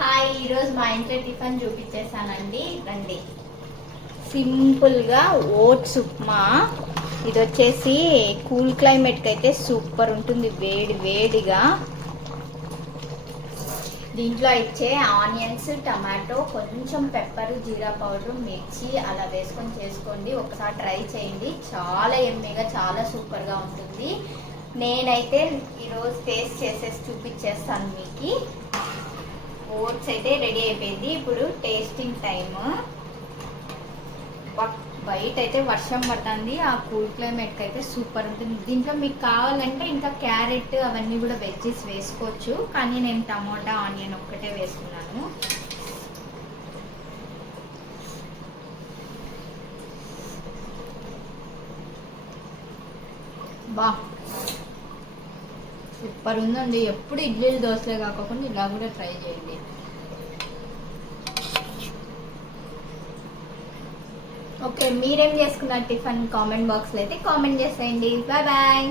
Hi, ఈరోజు మా ఇంట్లో టిఫిన్ చూపించేసానండి. రండి. సింపుల్గా ఓట్స్ ఉప్మా. ఇది వచ్చేసి కూల్ క్లైమేట్కి అయితే సూపర్ ఉంటుంది, వేడి వేడిగా. దీంట్లో ఇచ్చే ఆనియన్స్, టమాటో, కొంచెం పెప్పర్, జీరా పౌడర్, మిర్చి అలా వేసుకొని చేసుకోండి. ఒకసారి ట్రై చేయండి, చాలా ఎమ్మీగా, చాలా సూపర్గా ఉంటుంది. నేనైతే ఈరోజు టేస్ట్ చేసేసి చూపించేస్తాను మీకు. ఓట్స్ అయితే రెడీ అయిపోయింది. ఇప్పుడు టేస్టింగ్ టైమ్. బయట అయితే వర్షం పడుతుంది. ఆ కూల్ క్లైమేట్కి అయితే సూపర్ ఉంటుంది. దీంట్లో మీకు కావాలంటే ఇంకా క్యారెట్ అవన్నీ కూడా వెజ్జెస్ వేసుకోవచ్చు, కానీ నేను టమోటా, ఆనియన్ ఒక్కటే వేసుకున్నాను. బా సూపర్ ఉందండి. ఎప్పుడు ఇడ్లీలు దోశలే కాకుండా ఇలా కూడా ట్రై చేయండి. ఓకే, మీరేం చేసుకున్నారు టిఫిన్? కామెంట్ బాక్స్లో అయితే కామెంట్ చేసేయండి. Bye bye.